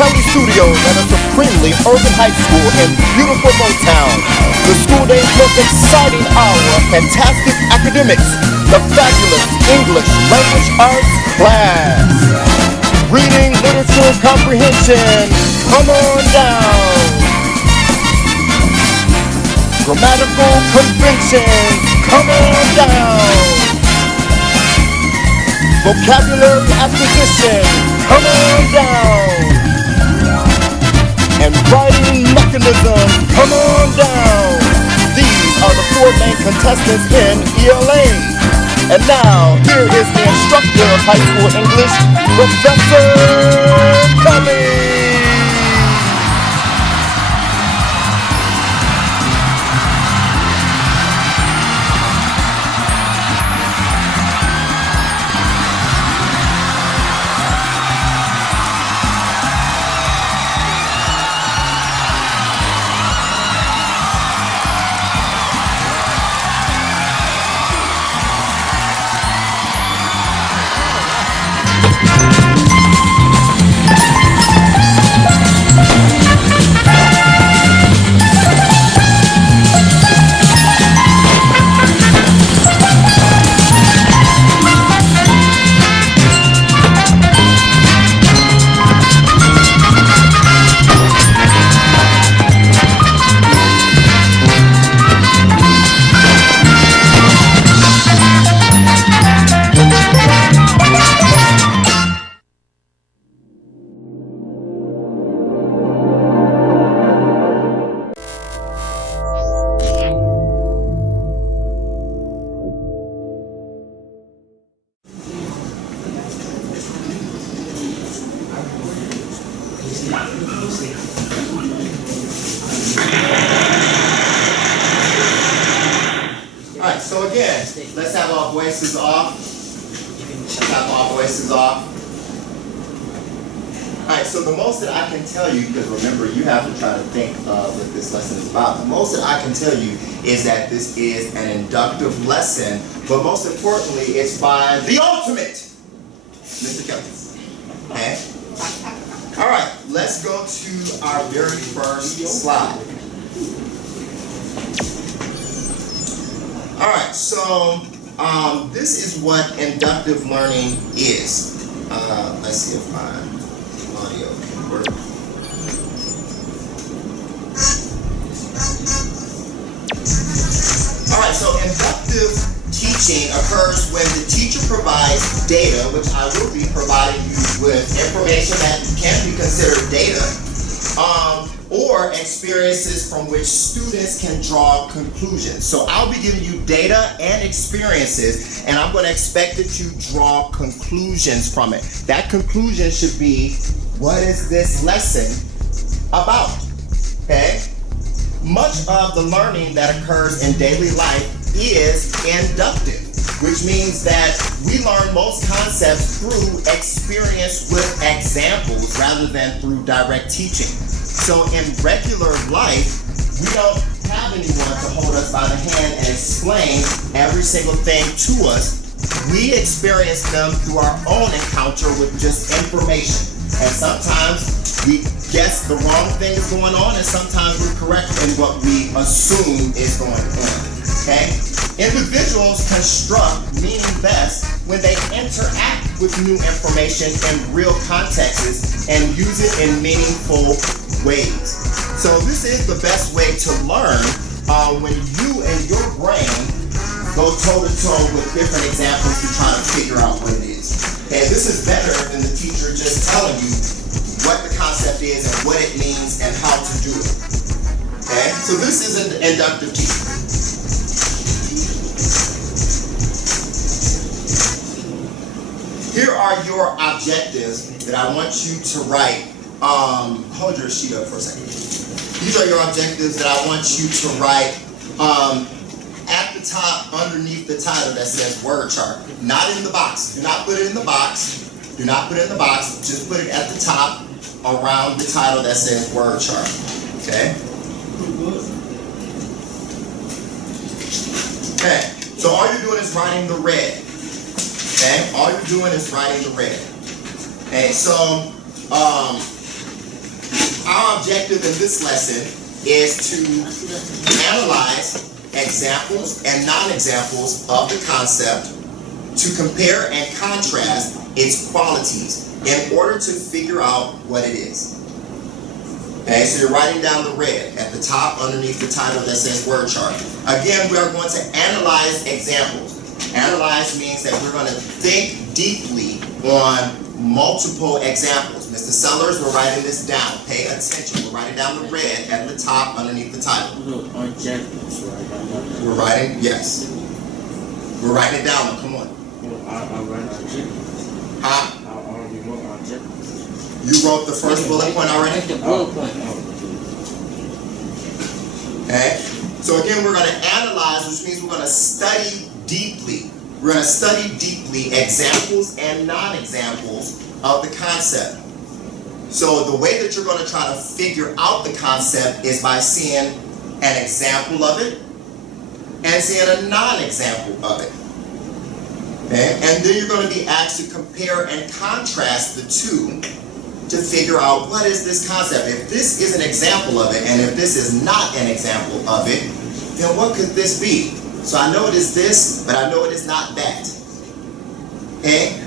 Kelly Studios at a supremely urban high school in beautiful Motown. The school day's most exciting hour, fantastic academics, the fabulous English language arts class. Reading, literature, comprehension, come on down. Grammatical convention, come on down. Vocabulary acquisition, come on down. And writing mechanism, come on down. These are the four main contestants in ELA. And now, here is the instructor of high school English, Professor Kelly. Alright, so again, let's have our voices off. Let's have our voices off. Alright, so the most that I can tell you, because remember, you have to try to think of what this lesson is about. The most that I can tell you is that this is an inductive lesson, but most importantly, it's by the ultimate, Mr. Kelly. Okay? Alright, let's go to our very first slide. Alright, so this is what inductive learning is. Let's see if my audio can work. Alright, so inductive teaching occurs when the teacher provides data, which I will be providing you with information that can be considered data, or experiences from which students can draw conclusions. So I'll be giving you data and experiences, and I'm going to expect that you draw conclusions from it. That conclusion should be, what is this lesson about? Okay? Much of the learning that occurs in daily life is inductive, which means that we learn most concepts through experience with examples rather than through direct teaching. So in regular life, we don't have anyone to hold us by the hand and explain every single thing to us. We experience them through our own encounter with just information. And sometimes we guess the wrong thing is going on, and sometimes we're correct in what we assume is going on. Okay? Individuals construct meaning best when they interact with new information in real contexts and use it in meaningful ways. So this is the best way to learn when you and your brain go toe-to-toe with different examples to try to figure out what it is. Okay, this is better than the teacher just telling you what the concept is and what it means and how to do it. Okay, so this is an inductive teaching. Here are your objectives that I want you to write. Hold your sheet up for a second. These are your objectives that I want you to write at the top underneath the title that says word chart. Not in the box. Do not put it in the box. Do not put it in the box. Just put it at the top around the title that says word chart. Okay? Okay. So all you're doing is writing the red. Okay? All you're doing is writing the red. Okay, so our objective in this lesson is to analyze examples and non-examples of the concept, to compare and contrast its qualities in order to figure out what it is. Okay, so you're writing down the red at the top underneath the title that says word chart. Again, we are going to analyze examples. Analyze means that we're going to think deeply on multiple examples. Mr. Sellers, we're writing this down. Pay attention. We're writing down the red at the top underneath the title. We're writing, yes. We're writing it down. Come on. Huh? You wrote the first bullet point already? Okay. So again, we're going to analyze, which means we're going to study deeply. We're going to study deeply examples and non-examples of the concept. So the way that you're going to try to figure out the concept is by seeing an example of it and seeing a non-example of it. Okay? And then you're going to be asked to compare and contrast the two to figure out what is this concept. If this is an example of it, and if this is not an example of it, then what could this be? So I know it is this, but I know it is not that. Okay?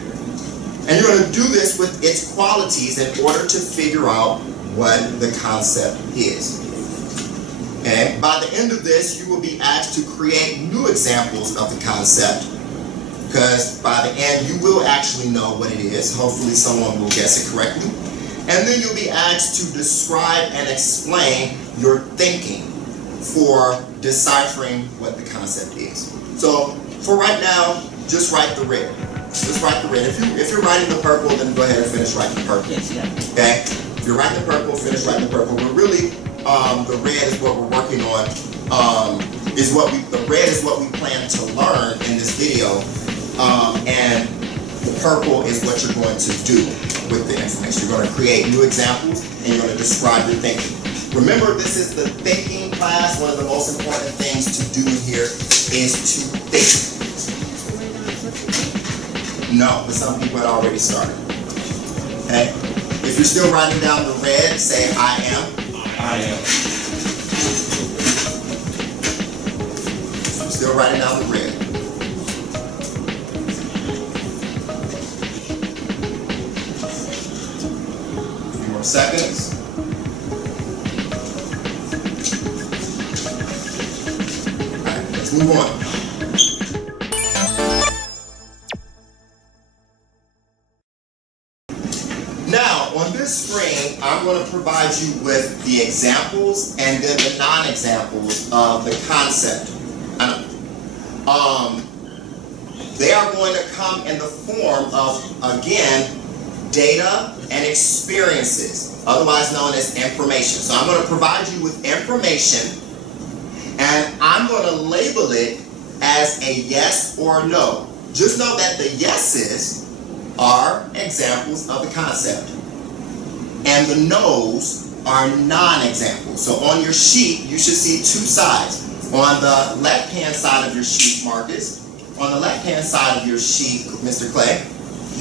And you're going to do this with its qualities in order to figure out what the concept is. Okay? By the end of this, you will be asked to create new examples of the concept, because by the end, you will actually know what it is. Hopefully someone will guess it correctly. And then you'll be asked to describe and explain your thinking for deciphering what the concept is. So for right now, just write the red. Just write the red. If you're writing the purple, then go ahead and finish writing the purple. Yes, yeah. Okay? If you're writing the purple, finish writing the purple. But really, the red is what we're working on. The red is what we plan to learn in this video. And the purple is what you're going to do with the information. You're going to create new examples and you're going to describe your thinking. Remember, this is the thinking class. One of the most important things to do here is to think. No, but some people had already started. Okay? If you're still writing down the red, say I am. I am. I'm still writing down the red. Seconds. Alright, let's move on. Now, on this screen, I'm going to provide you with the examples and then the non-examples of the concept. They are going to come in the form of, again, data and experiences, otherwise known as information. So I'm going to provide you with information, and I'm going to label it as a yes or no. Just know that the yeses are examples of the concept, and the no's are non-examples. So on your sheet, you should see two sides. On the left-hand side of your sheet, Marcus, on the left-hand side of your sheet, Mr. Clay,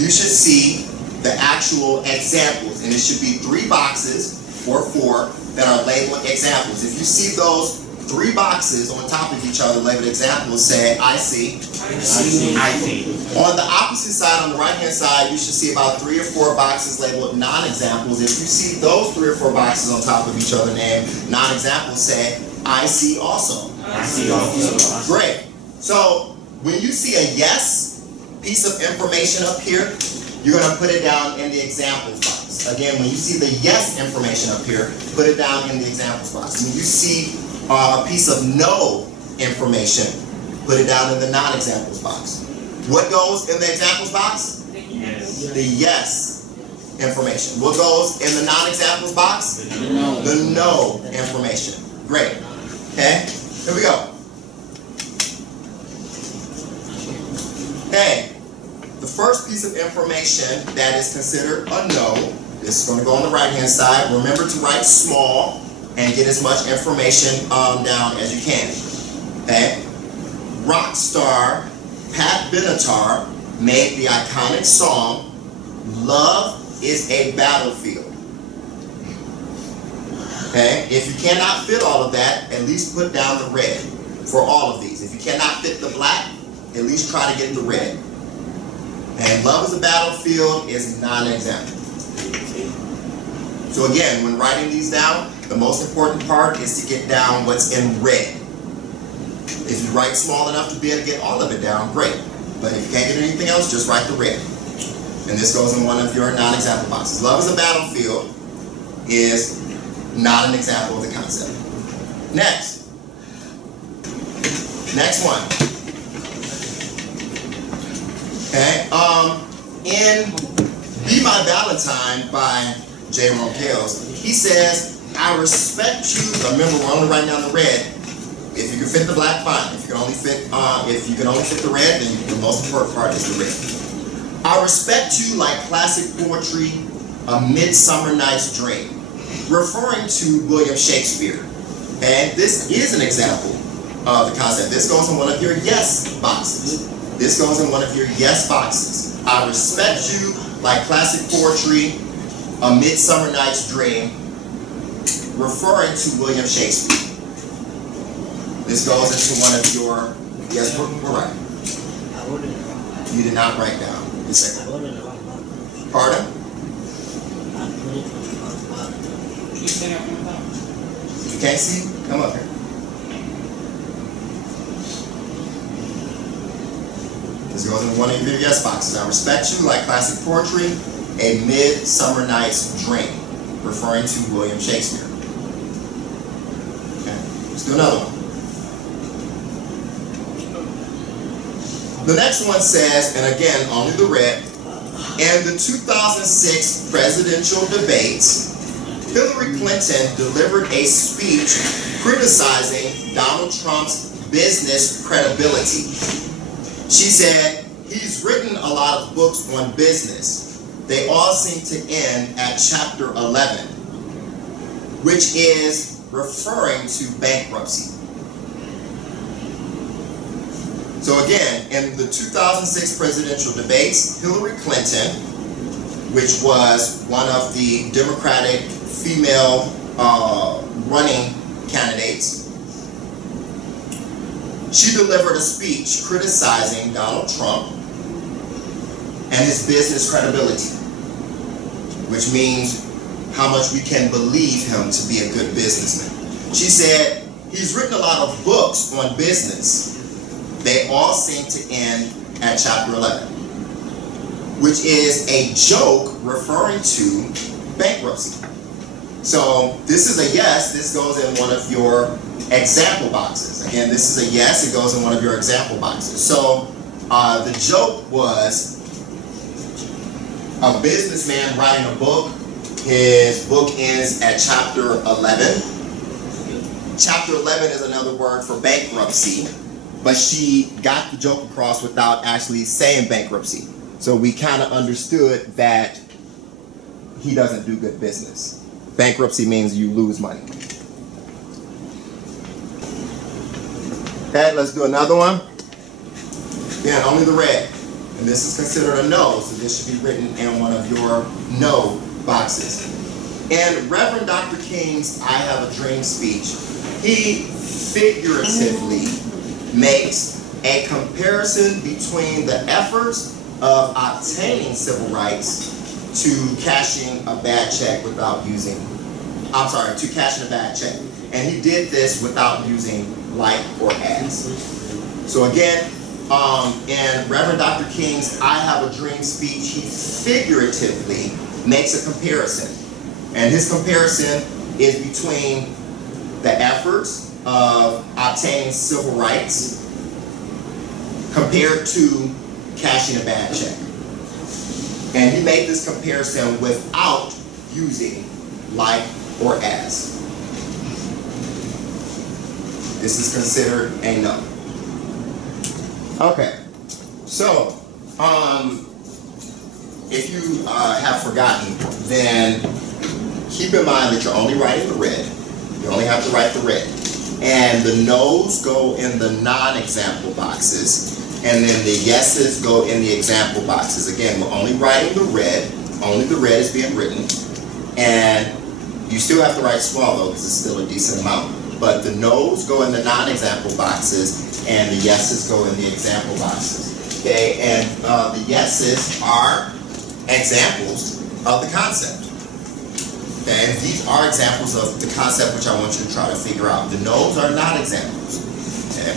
you should see the actual examples, and it should be 3 boxes or 4 that are labeled examples. If you see those 3 boxes on top of each other labeled examples, say I see. I see. I see. On the opposite side, on the right hand side, you should see about 3 or 4 boxes labeled non-examples. If you see those 3 or 4 boxes on top of each other named non-examples, say I see also. I see also. Great. So when you see a yes piece of information up here, you're going to put it down in the examples box. Again, when you see the yes information up here, put it down in the examples box. When you see a piece of no information, put it down in the non-examples box. What goes in the examples box? Yes. The yes information. What goes in the non-examples box? The no information. Great. Okay, here we go. Okay. The first piece of information that is considered a no, this is going to go on the right-hand side. Remember to write small and get as much information down as you can. Okay? Rock star Pat Benatar made the iconic song, "Love is a Battlefield." Okay? If you cannot fit all of that, at least put down the red for all of these. If you cannot fit the black, at least try to get the red. And love is a battlefield is not an example. So again, when writing these down, the most important part is to get down what's in red. If you write small enough to be able to get all of it down, great. But if you can't get anything else, just write the red. And this goes in one of your non-example boxes. Love is a battlefield is not an example of the concept. Next. Next one. Okay. In Be My Valentine by J. Ronquilles, he says, I respect you. Remember, we're only writing down the red. If you can fit the black, fine. If you can only fit the red, then the most important part is the red. I respect you like classic poetry, A Midsummer Night's Dream, referring to William Shakespeare. And this is an example of the concept. This goes in one of your yes boxes. This goes in one of your yes boxes. I respect you like classic poetry, A Midsummer Night's Dream, referring to William Shakespeare. This goes into one of your, yes, we're right. I wrote it wrong. You did not write down the second. I wrote it wrong. Pardon? I put it in the wrong box. You stand up on the top. You can't see? Come up here. This goes into one of your yes boxes. I respect you like classic poetry, A Midsummer Night's Dream, referring to William Shakespeare. Okay, let's do another one. The next one says, and again, only the red, in the 2006 presidential debates, Hillary Clinton delivered a speech criticizing Donald Trump's business credibility. She said, he's written a lot of books on business. They all seem to end at chapter 11, which is referring to bankruptcy. So again, in the 2006 presidential debates, Hillary Clinton, which was one of the Democratic female running candidates, she delivered a speech criticizing Donald Trump and his business credibility, which means how much we can believe him to be a good businessman. She said, he's written a lot of books on business. They all seem to end at chapter 11, which is a joke referring to bankruptcy. So this is a yes. This goes in one of your example boxes. Again, this is a yes. It goes in one of your example boxes. So the joke was a businessman writing a book. His book ends at chapter 11. Chapter 11 is another word for bankruptcy. But she got the joke across without actually saying bankruptcy. So we kind of understood that he doesn't do good business. Bankruptcy means you lose money. Okay, let's do another one. Again, only the red. And this is considered a no, so this should be written in one of your no boxes. In Reverend Dr. King's I Have a Dream speech, he figuratively makes a comparison between the efforts of obtaining civil rights to cashing a bad check without using, to cashing a bad check. And he did this without using like or as. So again, in Reverend Dr. King's I Have a Dream speech, he figuratively makes a comparison. And his comparison is between the efforts of obtaining civil rights compared to cashing a bad check. And he made this comparison without using like or as. This is considered a no. Okay, so if you have forgotten, then keep in mind that you're only writing the red. You only have to write the red. And the no's go in the non-example boxes, and then the yeses go in the example boxes. Again, we're only writing the red. Only the red is being written. And You still have to write small though, because it's still a decent amount. But the no's go in the non-example boxes, and the yeses go in the example boxes. Okay, and the yeses are examples of the concept. Okay, these are examples of the concept which I want you to try to figure out. The no's are not examples. Okay,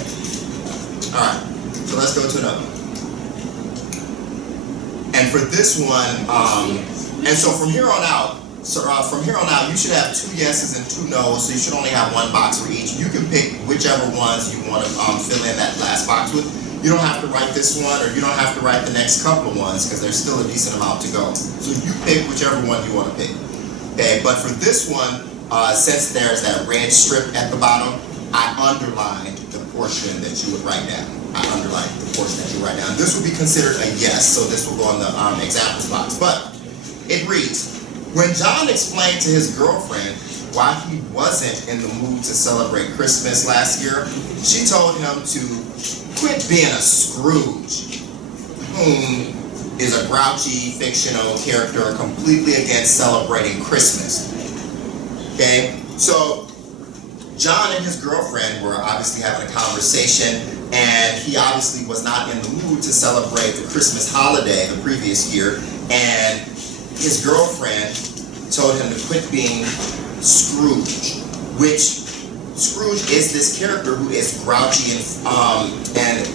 all right. So let's go to another one. And for this one, and so from here on out, you should have 2 yeses and 2 no's, so you should only have 1 box for each. You can pick whichever ones you want to fill in that last box with. You don't have to write this one, or you don't have to write the next couple of ones, because there's still a decent amount to go. So you pick whichever one you want to pick. Okay, but for this one, since there's that red strip at the bottom, I underlined the portion that you would write down. This would be considered a yes, so this will go in the examples box. But it reads, when John explained to his girlfriend why he wasn't in the mood to celebrate Christmas last year, she told him to quit being a Scrooge, whom is a grouchy fictional character completely against celebrating Christmas. Okay, so John and his girlfriend were obviously having a conversation, and he obviously was not in the mood to celebrate the Christmas holiday the previous year, and his girlfriend told him to quit being Scrooge, which Scrooge is this character who is grouchy and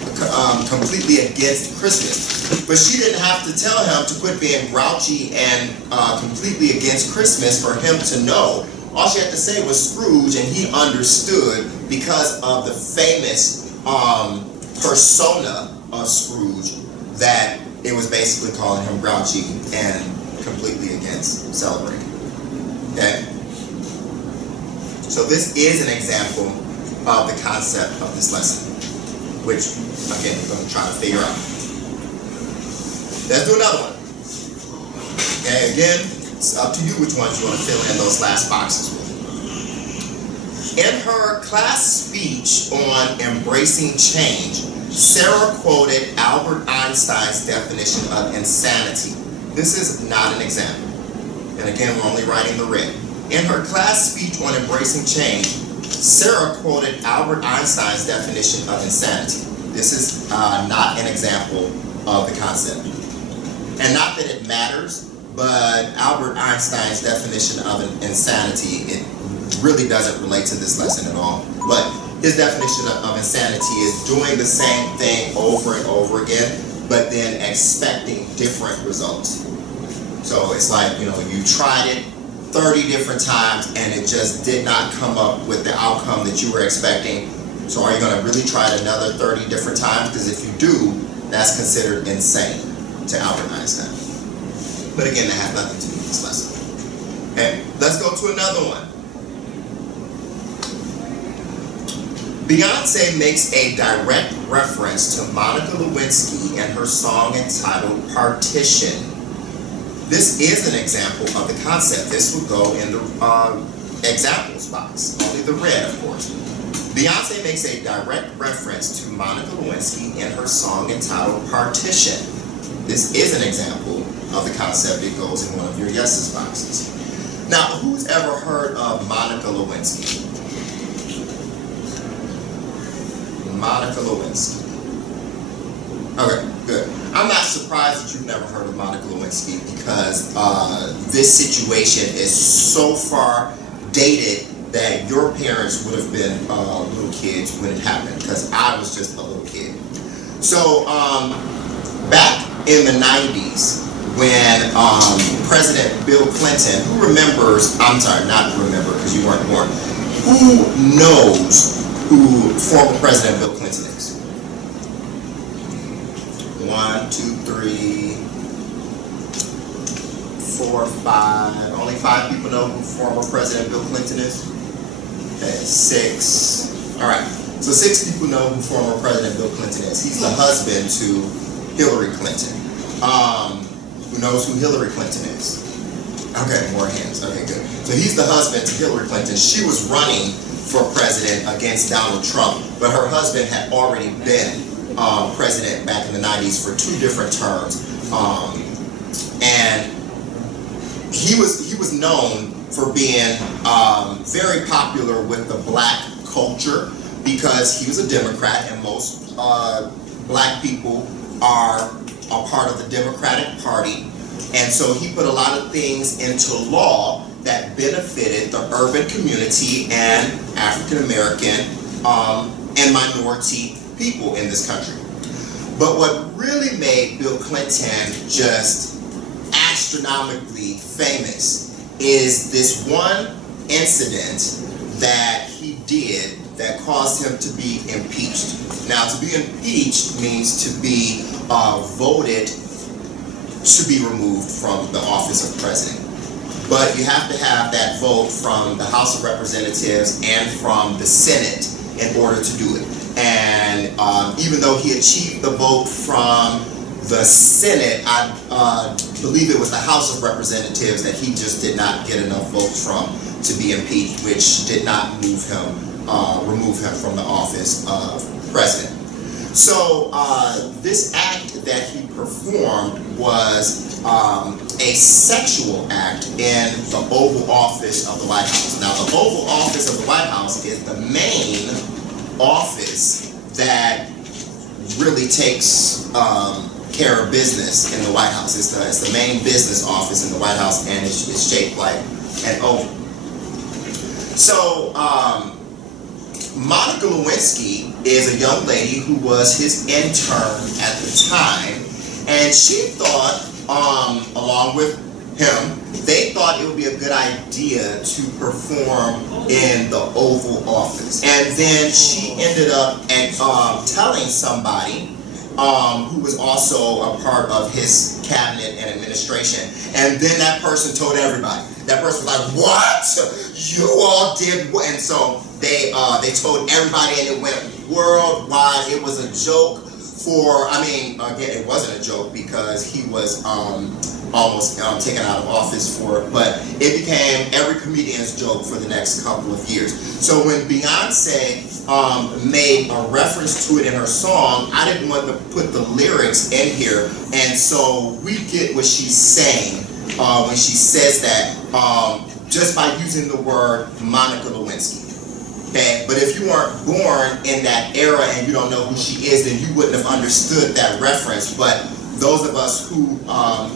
completely against Christmas. But she didn't have to tell him to quit being grouchy and completely against Christmas for him to know. All she had to say was Scrooge, and he understood because of the famous persona of Scrooge that it was basically calling him grouchy and completely against celebrating. Okay? So this is an example of the concept of this lesson, which, again, we're going to try to figure out. Let's do another one. Okay, again, it's up to you which ones you want to fill in those last boxes with. In her class speech on embracing change, Sarah quoted Albert Einstein's definition of insanity. This is not an example. And again, we're only writing the red. In her class speech on embracing change, Sarah quoted Albert Einstein's definition of insanity. This is not an example of the concept. And not that it matters, but Albert Einstein's definition of insanity, it really doesn't relate to this lesson at all. But his definition of insanity is doing the same thing over and over again, but then expecting different results. So it's like, you tried it 30 different times and it just did not come up with the outcome that you were expecting. So are you going to really try it another 30 different times? Because if you do, that's considered insane to Albert Einstein. But again, that has nothing to do with this lesson. Okay, let's go to another one. Beyonce makes a direct reference to Monica Lewinsky and her song entitled Partition. This is an example of the concept. This would go in the examples box, only the red, of course. Beyonce makes a direct reference to Monica Lewinsky in her song entitled Partition. This is an example of the concept. It goes in one of your yeses boxes. Now, who's ever heard of Monica Lewinsky? Monica Lewinsky. Okay, good. I'm not surprised that you've never heard of Monica Lewinsky because this situation is so far dated that your parents would have been little kids when it happened, because I was just a little kid. So back in the 90s, when President Bill Clinton, who remembers, I'm sorry, not remember because you weren't born, who knows who former President Bill Clinton is? 1, 2, 3, 4, 5. Only 5 people know who former President Bill Clinton is? Okay, 6. All right. So 6 people know who former President Bill Clinton is. He's the husband to Hillary Clinton. Who knows who Hillary Clinton is? Okay, more hands. Okay, good. So he's the husband to Hillary Clinton. She was running for president against Donald Trump, but her husband had already been president back in the 90s for 2 different terms, and he was known for being very popular with the black culture because he was a Democrat, and most black people are a part of the Democratic Party. And so he put a lot of things into law that benefited the urban community and African American and minority people in this country. But what really made Bill Clinton just astronomically famous is this one incident that he did that caused him to be impeached. Now, to be impeached means to be voted to be removed from the office of president. But you have to have that vote from the House of Representatives and from the Senate in order to do it. And even though he achieved the vote from the Senate, I believe it was the House of Representatives that he just did not get enough votes from to be impeached, which did not remove him from the office of president. So this act that he performed was a sexual act in the Oval Office of the White House. Now, the Oval Office of the White House is the main office that really takes care of business in the White House. It's the main business office in the White House, and it's shaped like an oval. So, Monica Lewinsky is a young lady who was his intern at the time, and she thought, along with him, they thought it would be a good idea to perform in the Oval Office. And then she ended up telling somebody who was also a part of his cabinet and administration, and then that person told everybody. That person was like, "What? You all did what?" And so they told everybody, and it went worldwide. It was a joke again, it wasn't a joke because he was almost taken out of office for it, but it became every comedian's joke for the next couple of years. So when Beyonce made a reference to it in her song, I didn't want to put the lyrics in here, and so we get what she's saying when she says that just by using the word Monica Lewinsky. Okay, but if you weren't born in that era and you don't know who she is, then you wouldn't have understood that reference. But those of us who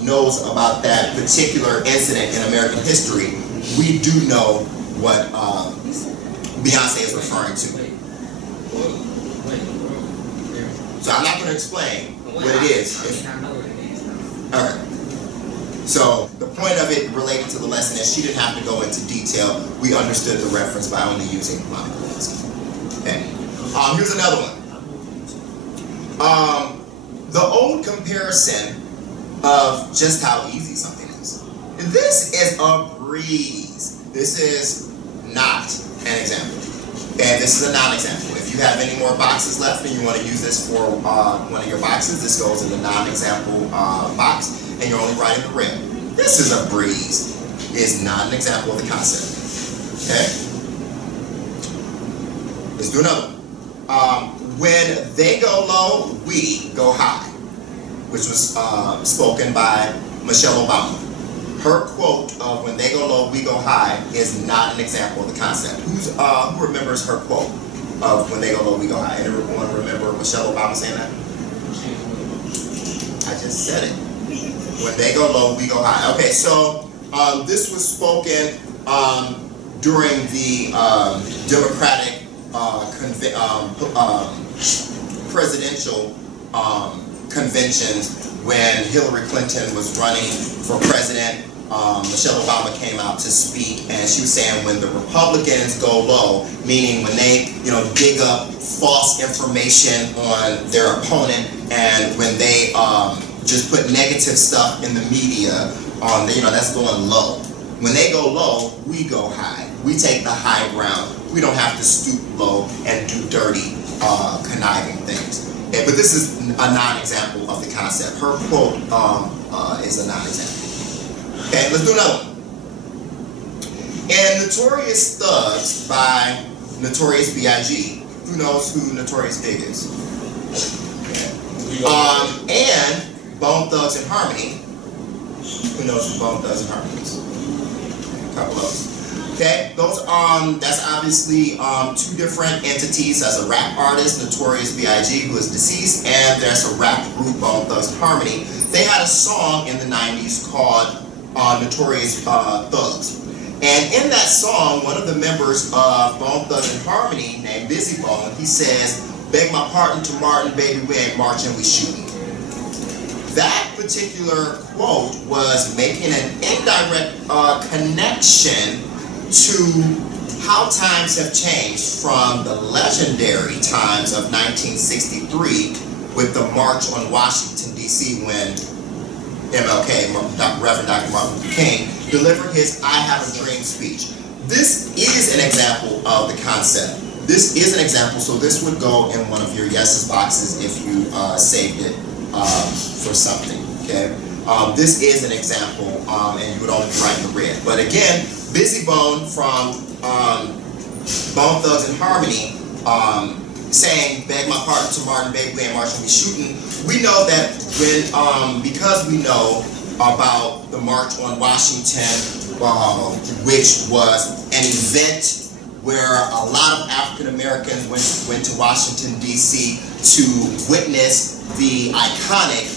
knows about that particular incident in American history, we do know what Beyonce is referring to. So I'm not going to explain what it is. Okay. So the point of it related to the lesson is she didn't have to go into detail. We understood the reference by only using Monica Lewinsky. Okay. Here's another one. The old comparison of just how easy something is. This is a breeze. This is not an example. And this is a non-example. If you have any more boxes left and you want to use this for one of your boxes, this goes in the non-example box, and you're only writing the red. This is a breeze. It's not an example of the concept. Okay? Let's do another one. When they go low, we go high, which was spoken by Michelle Obama. Her quote of "when they go low, we go high" is not an example of the concept. Who remembers her quote of "when they go low, we go high"? Anyone remember Michelle Obama saying that? I just said it. When they go low, we go high. Okay, so this was spoken during the Democratic presidential conventions when Hillary Clinton was running for president. Michelle Obama came out to speak, and she was saying when the Republicans go low, meaning when they dig up false information on their opponent, and when they just put negative stuff in the media on that's going low. When they go low, we go high. We take the high ground. We don't have to stoop low and do dirty, conniving things. Okay, but this is a non-example of the concept. Her quote is a non-example. Okay, let's do another one. In Notorious Thugs by Notorious B.I.G., who knows who Notorious Big is? Okay. And Bone Thugs and Harmony, who knows who Bone Thugs and Harmony is? couple of those. Okay, those that's obviously two different entities. There's a rap artist, Notorious B.I.G., who is deceased, and there's a rap group, Bone Thugs and Harmony. They had a song in the 90s called Notorious Thugs. And in that song, one of the members of Bone Thugs and Harmony, named Busy Bone, he says, "Beg my pardon to Martin, baby, we ain't marching, we shooting." That particular quote was making an indirect connection to how times have changed from the legendary times of 1963 with the March on Washington, D.C. when MLK, Reverend Dr. Martin Luther King, delivered his "I Have a Dream" speech. This is an example of the concept. This is an example, so this would go in one of your yeses boxes if you saved it for something, okay? This is an example, and you would only be writing the red. But again, Busy Bone from Bone Thugs and Harmony saying, "Beg my pardon to Martin, baby, we ain't marching, we shooting." We know that when, because we know about the March on Washington, which was an event where a lot of African Americans went to Washington, D.C. to witness the iconic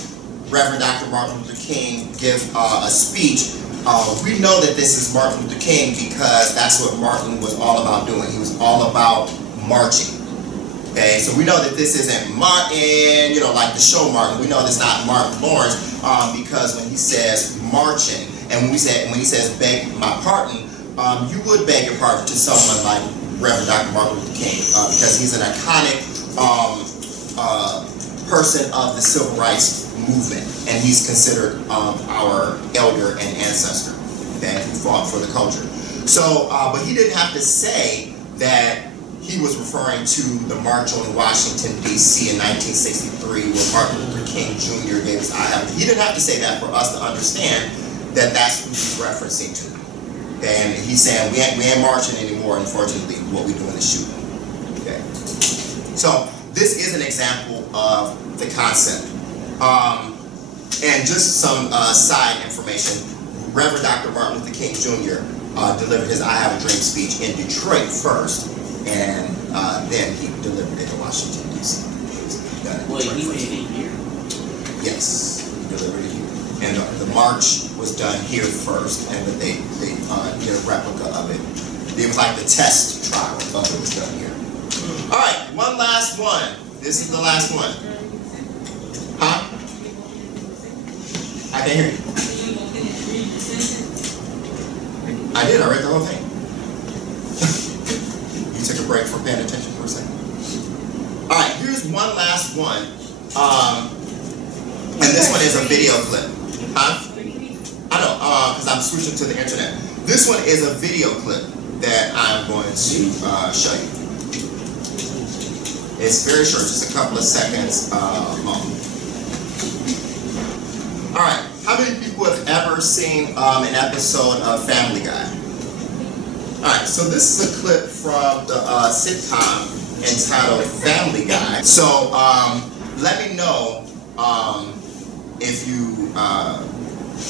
Reverend Dr. Martin Luther King give a speech. We know that this is Martin Luther King because that's what Martin was all about doing. He was all about marching. Okay, so we know that this isn't Martin, you know, like the show Martin. We know it's not Martin Lawrence because when he says marching, and when he says beg my pardon, you would beg your pardon to someone like Reverend Dr. Martin Luther King because he's an iconic person of the civil rights movement, and he's considered our elder and ancestor, okay, who fought for the culture. So, but he didn't have to say that he was referring to the March on Washington, D.C. in 1963 when Martin Luther King Jr. gave his "I Have." He didn't have to say that for us to understand that that's who he's referencing to. Okay, and he's saying we ain't marching anymore. Unfortunately, what we're doing is shooting. Okay, so this is an example of the concept. And just some side information: Reverend Dr. Martin Luther King Jr. Delivered his "I Have a Dream" speech in Detroit first, and then he delivered it in Washington, D.C. Well, he made it here. Yes, he delivered it here. And the march was done here first, and then they did a replica of it. It was like the test trial of it was done here. All right, one last one. This is the last one. Huh? I can't hear you. I did. I read the whole thing. You took a break from paying attention for a second. All right, here's one last one. And this one is a video clip. Huh? I know, because I'm switching to the internet. This one is a video clip that I'm going to show you. It's very short, just a couple of seconds long. All right, how many people have ever seen an episode of Family Guy? All right, so this is a clip from the sitcom entitled Family Guy. So let me know if you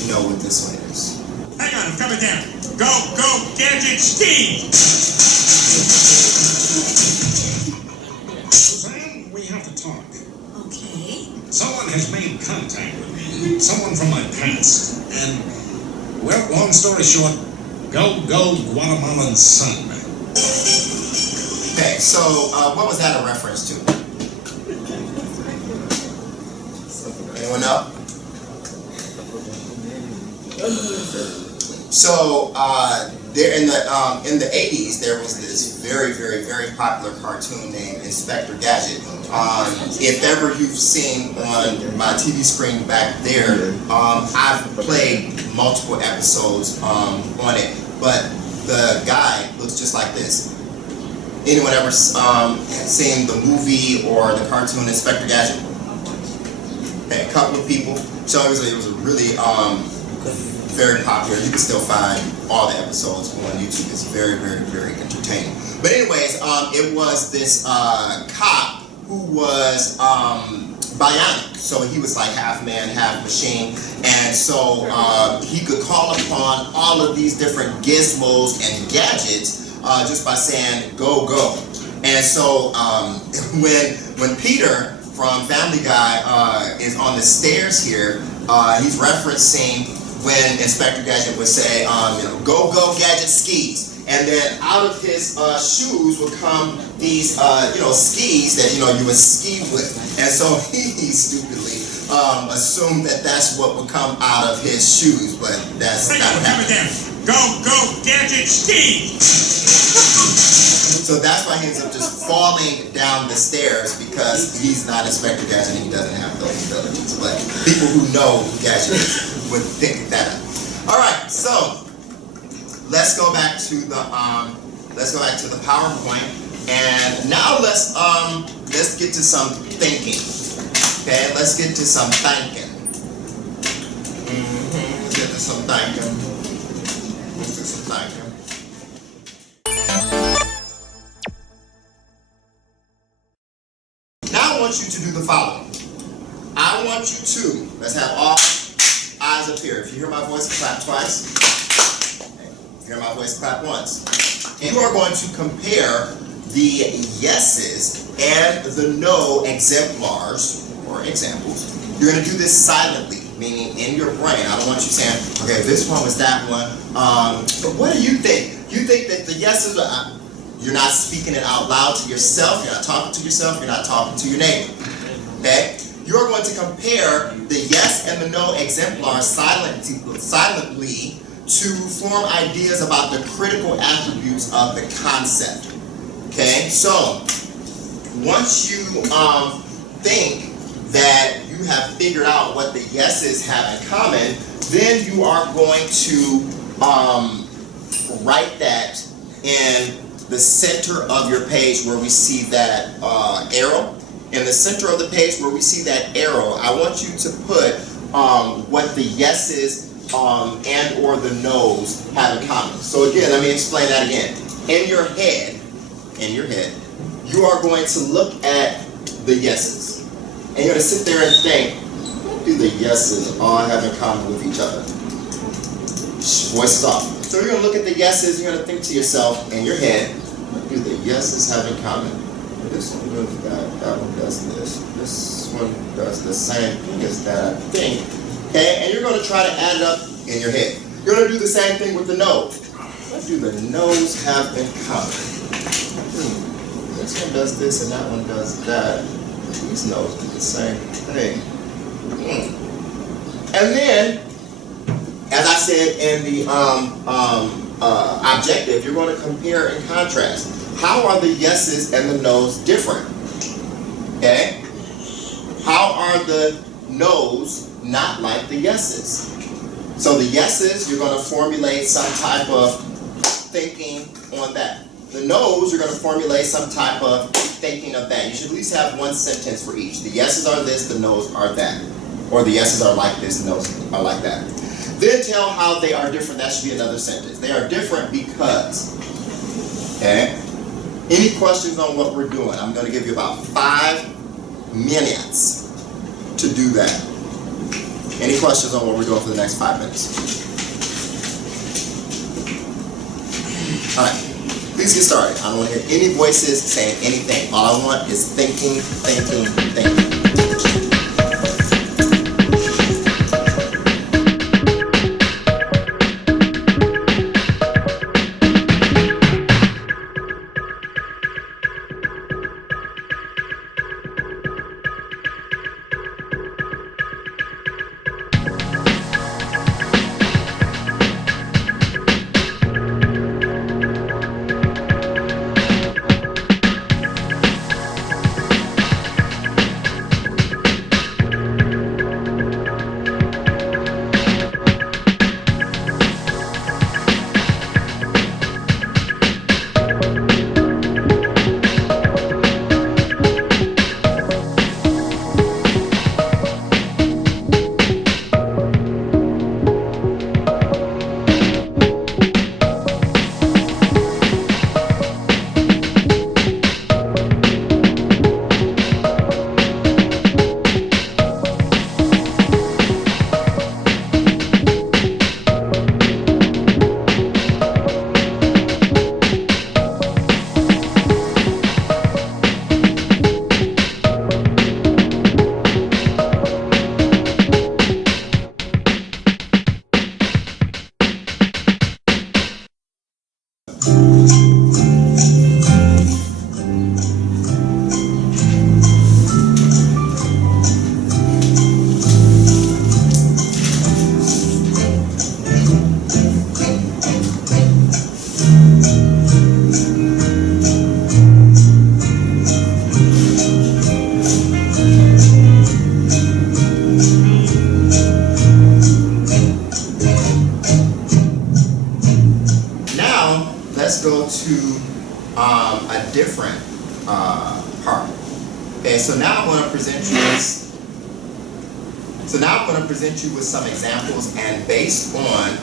know what this one is. Hang on, I'm coming down. Go, Gadget, Steve! Suzanne, we have to talk. Okay. Someone has made contact with me. Someone from my past. And, well, long story short, go Guatemalan son. Okay, so what was that a reference to? Anyone know? So there in the 80s there was this very popular cartoon named Inspector Gadget. If ever you've seen on my TV screen back there, I've played multiple episodes on it, but the guy looks just like this. Anyone ever seen the movie or the cartoon Inspector Gadget? Okay, a couple of people. So it was a really very popular. You can still find all the episodes on YouTube. It's very entertaining. But anyways, it was this cop who was bionic. So he was like half man, half machine. And so he could call upon all of these different gizmos and gadgets just by saying, go, go. And so when Peter from Family Guy is on the stairs here, he's referencing when Inspector Gadget would say, go, go, Gadget skis. And then out of his shoes would come these, skis that, you would ski with. And so he stupidly assumed that that's what would come out of his shoes, but that's not what happened. Go, go, Gadget ski! So that's why he ends up just falling down the stairs, because he's not Inspector Gadget and he doesn't have those abilities. But people who know who Gadget is would think that up. All right, so let's go back to the PowerPoint, and now let's get to some thinking. Okay, let's get to some thinking. Let's get to some thinking. Let's do some thinking. Now I want you to do the following. I want you to, let's have all eyes up here. If you hear my voice, clap twice. Hear my voice, clap once. And you are going to compare the yeses and the no exemplars or examples. You're going to do this silently, meaning in your brain. I don't want you saying, okay, this one was that one. But what do you think? You think that the yeses are, you're not speaking it out loud to yourself, you're not talking to yourself, you're not talking to your neighbor. Okay? You're going to compare the yes and the no exemplars silently to form ideas about the critical attributes of the concept. Okay, so once you think that you have figured out what the yeses have in common, then you are going to write that in the center of your page where we see that arrow. In the center of the page where we see that arrow, I want you to put what the yeses and or the no's have in common. So again, let me explain that again. In your head, you are going to look at the yeses. And you're going to sit there and think, what do the yeses all have in common with each other? Voice is off. So you're going to look at the yeses, you're going to think to yourself in your head, what do the yeses have in common? This one does that one does this one does the same thing as that, I think. Okay, and you're going to try to add it up in your head. You're going to do the same thing with the nose. What do the nose have in common? This one does this and that one does that. These noses do the same thing. And then, as I said in the objective, you're going to compare and contrast. How are the yeses and the no's different? Okay? How are the no's not like the yeses? So the yeses, you're going to formulate some type of thinking on that. The no's, you're going to formulate some type of thinking of that. You should at least have one sentence for each. The yeses are this, the no's are that. Or the yeses are like this, the no's are like that. Then tell how they are different. That should be another sentence. They are different because. Okay? Any questions on what we're doing? I'm going to give you about 5 minutes to do that. Any questions on what we're doing for the next 5 minutes? All right. Please get started. I don't want to hear any voices saying anything. All I want is thinking, thinking, thinking. so now I'm going to present you with some examples, and based on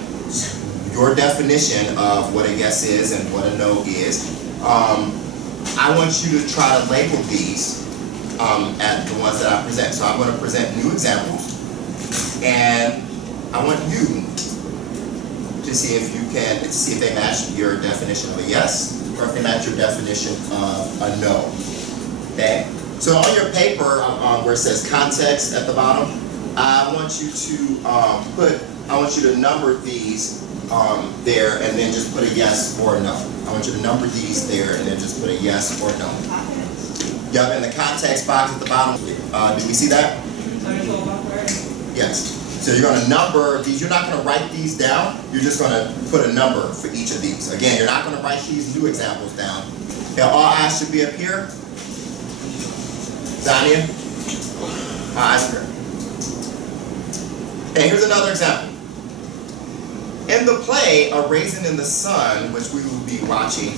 your definition of what a yes is and what a no is, I want you to try to label these at the ones that I present. So I'm going to present new examples, and I want you to see if they match your definition of a yes, or if they match your definition of a no. Okay? So on your paper, where it says context at the bottom, I want you to number these there, and then just put a yes or a no. I want you to number these there, and then just put a yes or no. Yep, in the context box at the bottom. Do we see that? Yes. So you're going to number these. You're not going to write these down. You're just going to put a number for each of these. Again, you're not going to write these new examples down. Now, all eyes should be up here. Zania? Eyes here. Okay, here's another example. In the play, A Raisin in the Sun, which we will be watching,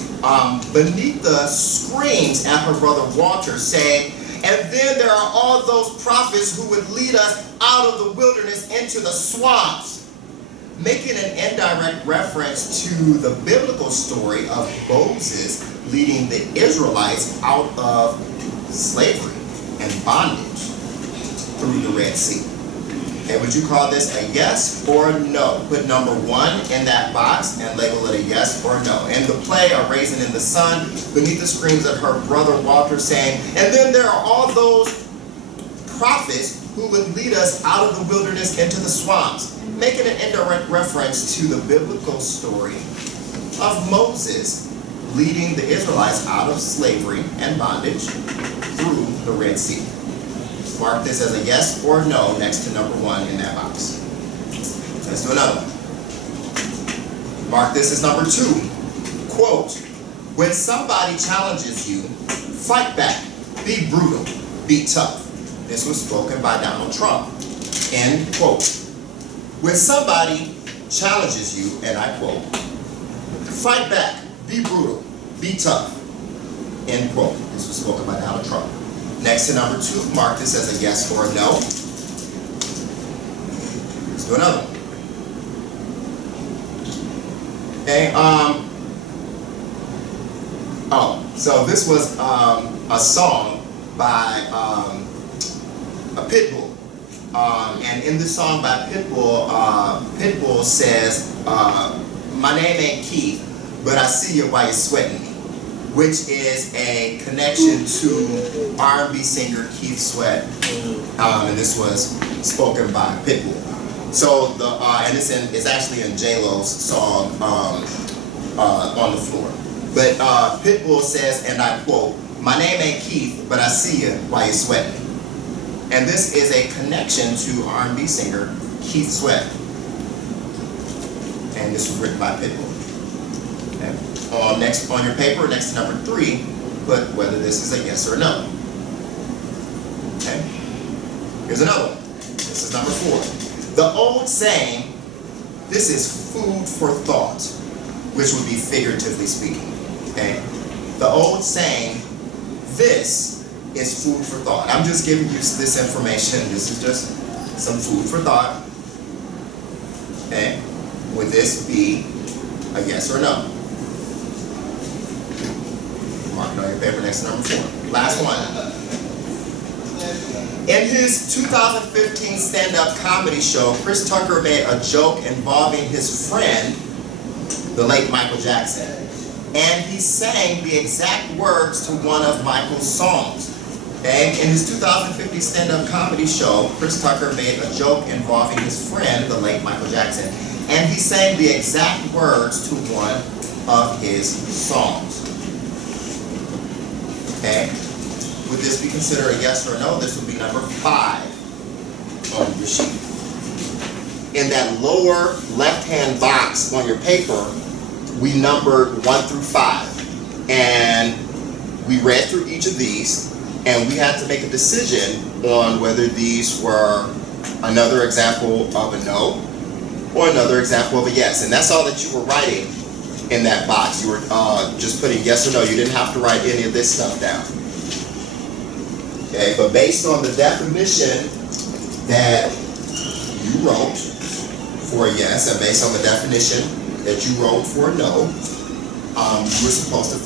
Benita screams at her brother Walter, saying, "And then there are all those prophets who would lead us out of the wilderness into the swamps," making an indirect reference to the biblical story of Moses leading the Israelites out of slavery and bondage through the Red Sea. Okay, would you call this a yes or a no? Put number 1 in that box and label it a yes or a no. In the play, A Raisin in the Sun, Benita screams at her brother Walter, saying, "And then there are all those prophets who would lead us out of the wilderness into the swamps," making an indirect reference to the biblical story of Moses leading the Israelites out of slavery and bondage through the Red Sea. Mark this as a yes or no next to number 1 in that box. Let's do another one. Mark this as number 2. Quote, "When somebody challenges you, fight back. Be brutal. Be tough." This was spoken by Donald Trump. End quote. When somebody challenges you, and I quote, "Fight back. Be brutal. Be tough." End quote. This was spoken by Donald Trump. Next to number 2, mark this as a yes or a no. Let's do another one. Okay, so this was a song by a Pitbull. And in the song by Pitbull, Pitbull says, "My name ain't Keith, but I see you while you're sweating me," which is a connection to R&B singer Keith Sweat, and this was spoken by Pitbull. So and it's actually in J-Lo's song On the Floor. But Pitbull says, and I quote, "My name ain't Keith, but I see you while you're sweating." And this is a connection to R&B singer Keith Sweat, and this was written by Pitbull. Next on your paper, next to number 3, put whether this is a yes or a no. Okay. Here's another one. This is number 4. The old saying, "This is food for thought," which would be figuratively speaking. Okay. The old saying, "This is food for thought." I'm just giving you this information. This is just some food for thought. Okay. Would this be a yes or a no? Mark it on your paper next to number 4. Last one. In his 2015 stand-up comedy show, Chris Tucker made a joke involving his friend, the late Michael Jackson. And he sang the exact words to one of Michael's songs. Okay? In his 2015 stand-up comedy show, Chris Tucker made a joke involving his friend, the late Michael Jackson. And he sang the exact words to one of his songs. Okay? Would this be considered a yes or a no? This would be number 5 on your sheet. In that lower left-hand box on your paper, we numbered 1 through 5. And we read through each of these, and we had to make a decision on whether these were another example of a no or another example of a yes. And that's all that you were writing in that box. You were just putting yes or no. You didn't have to write any of this stuff down. Okay, but based on the definition that you wrote for a yes, and based on the definition that you wrote for a no, you were supposed to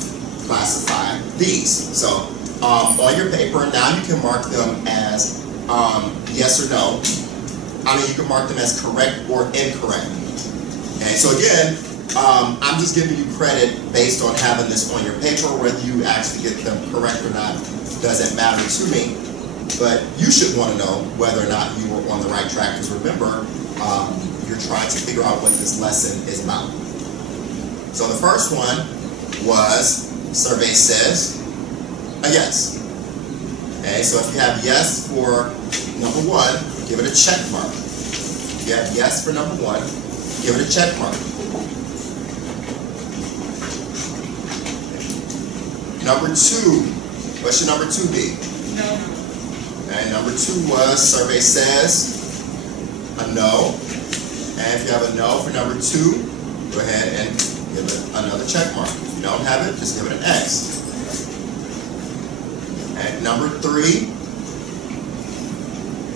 classify these. So on your paper, now you can mark them as yes or no. I mean, you can mark them as correct or incorrect. Okay, so again, I'm just giving you credit based on having this on your paper. Whether you actually get them correct or not doesn't matter to me. But you should want to know whether or not you were on the right track, because remember, you're trying to figure out what this lesson is about. So the first one was, survey says, a yes. Okay, so if you have yes for number one, give it a check mark. If you have yes for number one, give it a check mark. Number two, what should number two be? No. And number two was, survey says, a no. And if you have a no for number two, go ahead and give it another check mark. If you don't have it, just give it an X. And number three,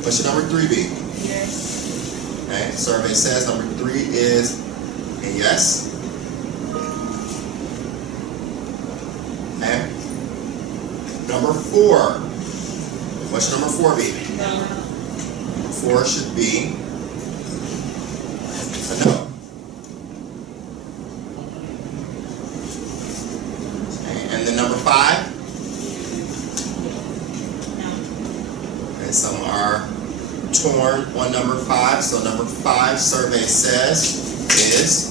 what should number three be? Yes. Okay, survey says number three is a yes. And number four, what should number four be? No. Number four should be a no. Okay, and then number five? No. Okay, some are torn on number five. So number five, survey says, is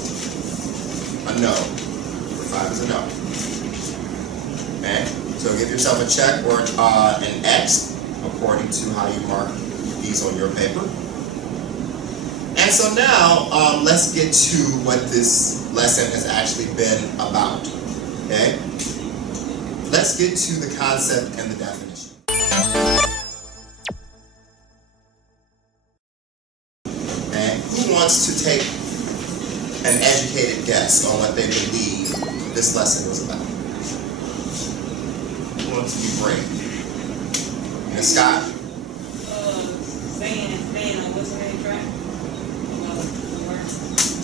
a no. Number five is a no. Okay, so give yourself a check or an X according to how you mark these on your paper. And so now, let's get to what this lesson has actually been about. Okay, let's get to the concept and the definition. Okay, who wants to take an educated guess on what they believe this lesson was about? Who wants to be brave? Miss Scott? Staying on what's the name track?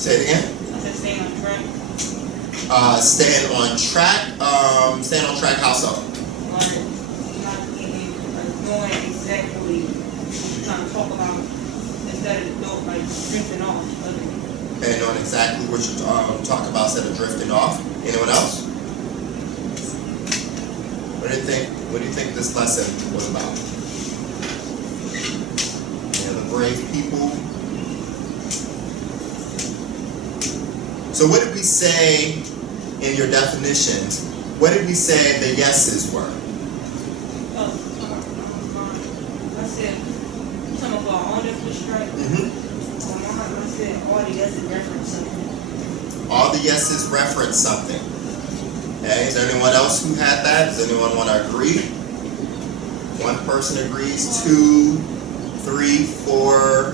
Say it again. I said staying on track. Staying on track. Staying on track. How so? Like not even knowing exactly what you're trying to talk about instead of like drifting off. Okay, knowing exactly what you're talking about instead of drifting off. Anyone else? What do you think? What do you think this lesson was about? Any other brave people? So what did we say in your definition? What did we say the yeses were? I said some of our own definition, right? Mm-hmm. I said all the yeses reference something. All the yeses reference something. Okay, is there anyone else who had that? Does anyone want to agree? One person agrees, 2, 3, 4.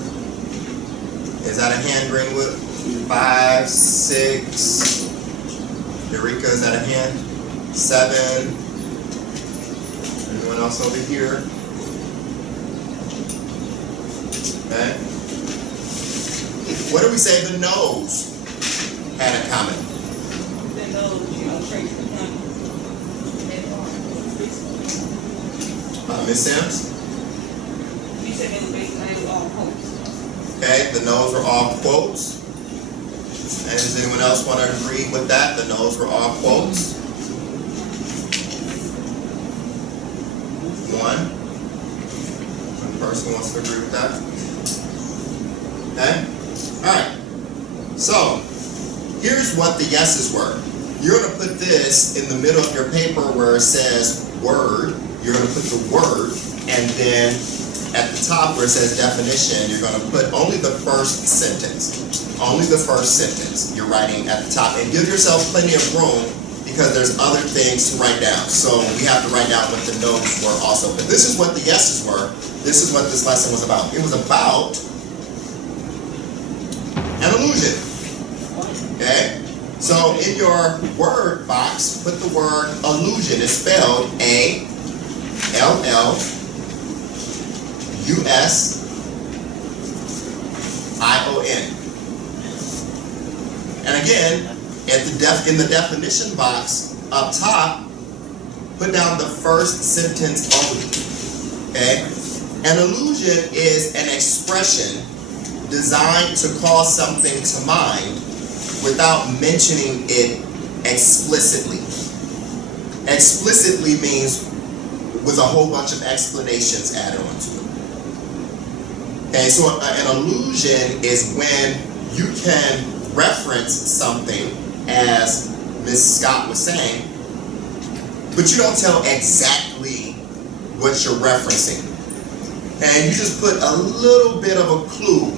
Is that a hand, Greenwood? 5, 6. Eureka, is that a hand? 7. Anyone else over here? Okay. What do we say the no's had in common? Then those, traits of Miss Sims? you said they were basically all quotes. Okay, the no's were all quotes. And does anyone else want to agree with that? The no's were all quotes. 1 person wants to agree with that. Okay? Alright. So, here's what the yeses were. You're going to put this in the middle of your paper where it says word. You're going to put the word, and then at the top where it says definition, you're going to put only the first sentence. Only the first sentence you're writing at the top. And give yourself plenty of room because there's other things to write down. So we have to write down what the no's were also. But this is what the yeses were. This is what this lesson was about. It was about an illusion. Okay? So in your word box, put the word illusion. It's spelled A-L-L-U-S-I-O-N. U-S-I-O-N. And again, in the definition box up top, put down the first sentence only. Okay? An allusion is an expression designed to call something to mind without mentioning it explicitly. Explicitly means with a whole bunch of explanations added onto it. Okay, so an allusion is when you can reference something, as Ms. Scott was saying, but you don't tell exactly what you're referencing. And you just put a little bit of a clue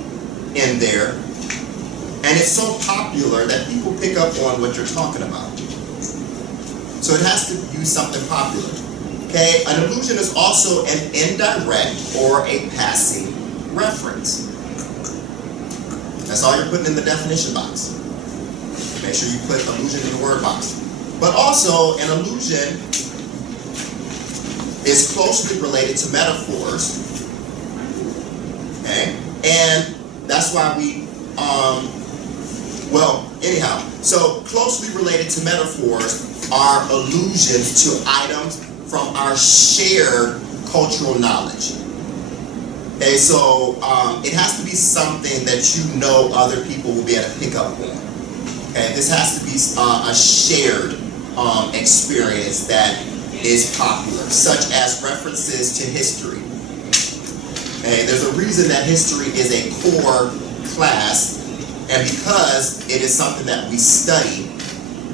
in there, and it's so popular that people pick up on what you're talking about. So it has to use something popular. Okay, an allusion is also an indirect or a passing reference. That's all you're putting in the definition box. Make sure you put allusion in the word box. But also, an allusion is closely related to metaphors. Okay, and that's why we, so closely related to metaphors are allusions to items from our shared cultural knowledge. Okay, so it has to be something that you know other people will be able to pick up on. Okay, this has to be a shared experience that is popular, such as references to history. Okay, there's a reason that history is a core class, and because it is something that we study,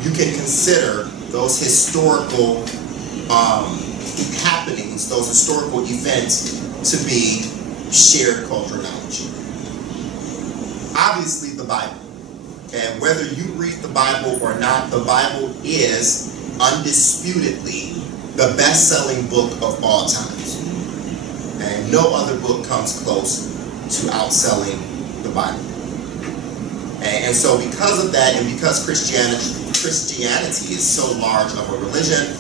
you can consider those historical happenings, those historical events, to be shared cultural knowledge. Obviously, the Bible. Okay, whether you read the Bible or not, the Bible is undisputedly the best-selling book of all times. And no other book comes close to outselling the Bible. And so because of that, and because Christianity is so large of a religion,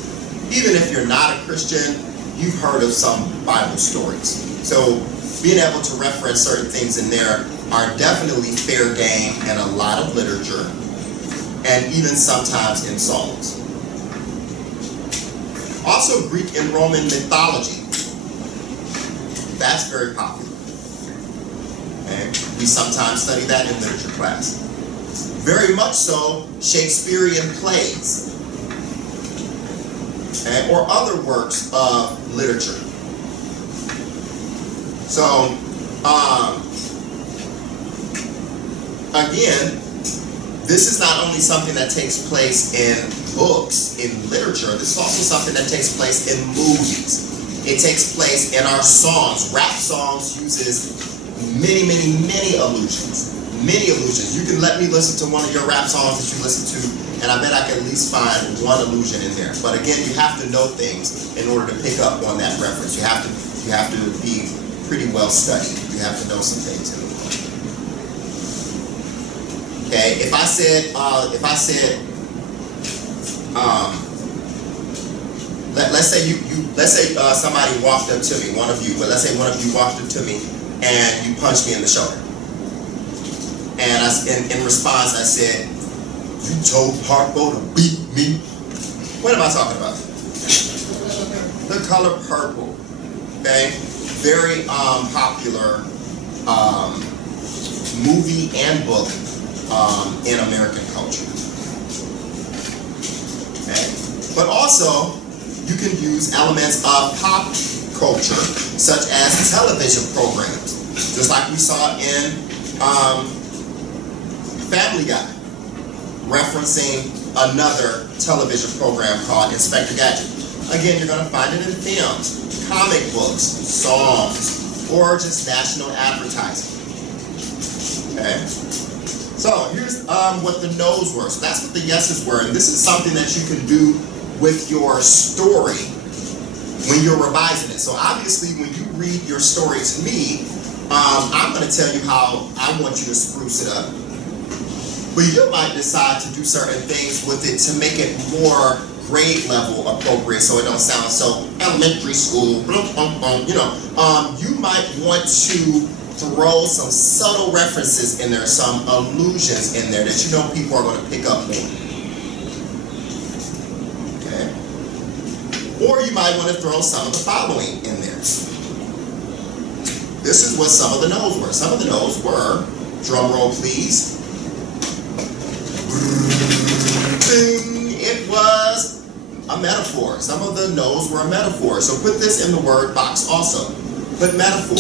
even if you're not a Christian, you've heard of some Bible stories. So being able to reference certain things in there are definitely fair game in a lot of literature, and even sometimes in songs. Also, Greek and Roman mythology. That's very popular. And we sometimes study that in literature class. Very much so, Shakespearean plays, or other works of literature. So, again, this is not only something that takes place in books, in literature, this is also something that takes place in movies. It takes place in our songs. Rap songs uses many allusions. Many allusions. You can let me listen to one of your rap songs that you listen to, and I bet I can at least find one allusion in there. But again, you have to know things in order to pick up on that reference. You have to be pretty well studied. You have to know some things in it. Okay, if I said, let's say somebody walked up to me, one of you walked up to me and you punched me in the shoulder. And in response I said, "You told Harpo to beat me." What am I talking about? The color purple. Okay, very popular movie and book in American culture. Okay, but also you can use elements of pop culture, such as television programs, just like we saw in Family Guy, referencing another television program called Inspector Gadget. Again, you're going to find it in films, comic books, songs, or just national advertising. Okay? So here's what the no's were. So that's what the yeses were. And this is something that you can do with your story when you're revising it. So obviously when you read your story to me, I'm going to tell you how I want you to spruce it up. But you might decide to do certain things with it to make it more grade level appropriate, so it don't sound so elementary school. You might want to throw some subtle references in there, some allusions in there that you know people are going to pick up on. Okay? Or you might want to throw some of the following in there. This is what some of the no's were. Some of the no's were, drum roll please, it was a metaphor. Some of the no's were a metaphor. So put this in the word box also. Put metaphor.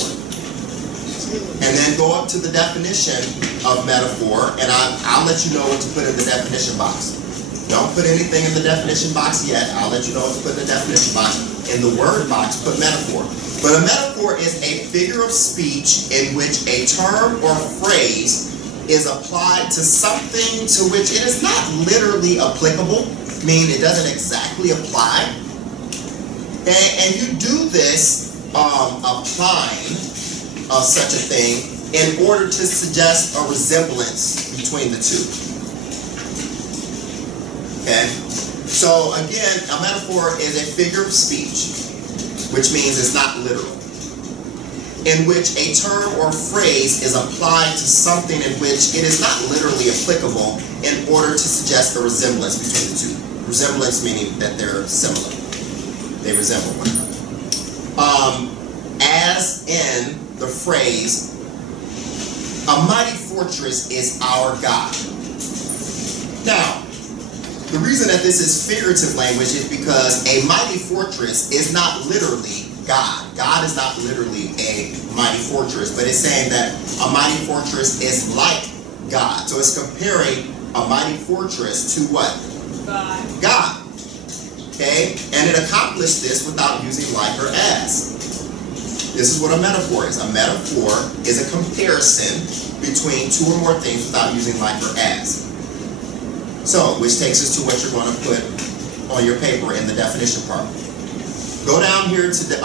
And then go up to the definition of metaphor, and I'll let you know what to put in the definition box. Don't put anything in the definition box yet. I'll let you know what to put in the definition box. In the word box, put metaphor. But a metaphor is a figure of speech in which a term or phrase is applied to something to which it is not literally applicable, meaning it doesn't exactly apply. And you do this applying of such a thing in order to suggest a resemblance between the two. Okay? So again, a metaphor is a figure of speech, which means it's not literal, in which a term or phrase is applied to something in which it is not literally applicable in order to suggest a resemblance between the two. Resemblance meaning that they're similar. They resemble one another. As in the phrase, a mighty fortress is our God. Now, the reason that this is figurative language is because a mighty fortress is not literally God. God is not literally a mighty fortress, but it's saying that a mighty fortress is like God. So it's comparing a mighty fortress to what? God. God. Okay? And it accomplished this without using like or as. This is what a metaphor is. A metaphor is a comparison between two or more things without using like or as. So, which takes us to what you're going to put on your paper in the definition part. Go down here to the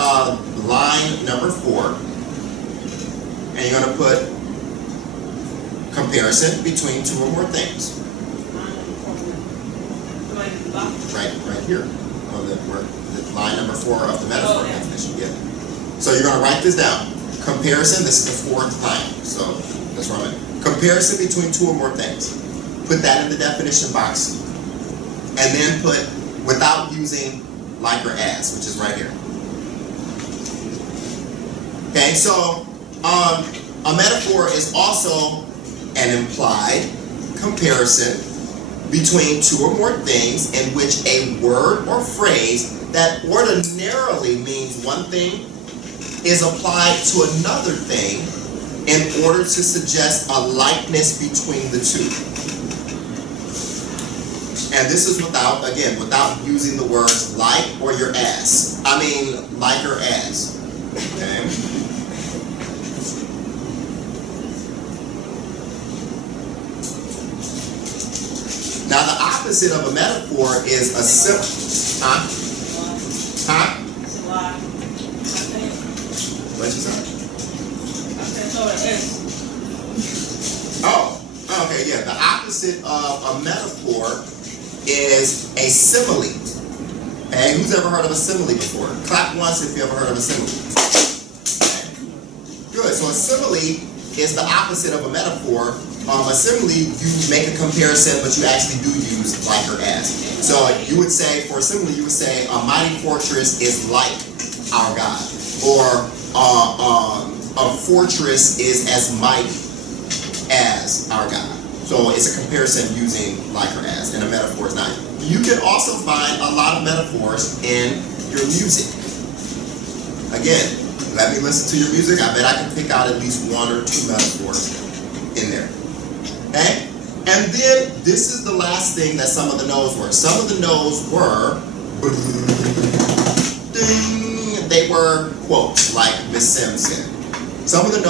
line number 4, and you're going to put comparison between two or more things. Right here, on the line number 4 of the metaphor definition. Yeah. So you're going to write this down. Comparison. This is the 4th line. So that's where I'm at. Comparison between two or more things. Put that in the definition box, and then put without using like or as, which is right here. Okay, so a metaphor is also an implied comparison between two or more things in which a word or phrase that ordinarily means one thing is applied to another thing in order to suggest a likeness between the two. And this is without using the words like or your as. I mean, like or as. Okay? Now, the opposite of a metaphor is a simple. It's a lie. What'd you say? Oh, okay, yeah. The opposite of a metaphor is a simile. Hey, who's ever heard of a simile before? Clap once if you ever heard of a simile. Okay. Good. So a simile is the opposite of a metaphor. A simile, you make a comparison, but you actually do use like or as. So you would say, for a simile, you would say, a mighty fortress is like our God. Or a fortress is as mighty as our God. So it's a comparison using like or as, and a metaphor is not. You can also find a lot of metaphors in your music. Again, let me listen to your music. I bet I can pick out at least 1 or 2 metaphors in there. Okay? And then this is the last thing that some of the no's were. Some of the no's were, ding, they were quotes, like Miss Sims said. Some of the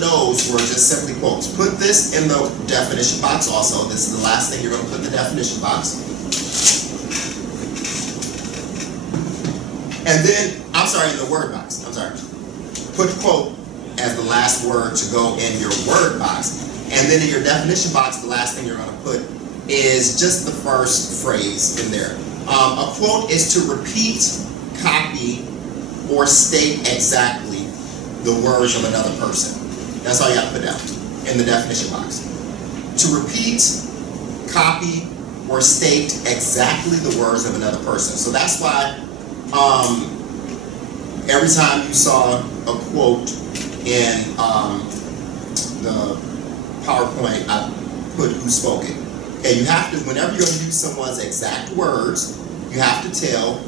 no's were just simply quotes. Put this in the definition box also. This is the last thing you're going to put in the definition box. And then, in the word box. Put quote as the last word to go in your word box. And then in your definition box, the last thing you're going to put is just the first phrase in there. A quote is to repeat, copy, or state exactly the words of another person. That's all you have to put down in the definition box. To repeat, copy, or state exactly the words of another person. So that's why every time you saw a quote in the PowerPoint, I put who spoke it. Okay, you have to, whenever you're going to use someone's exact words, you have to tell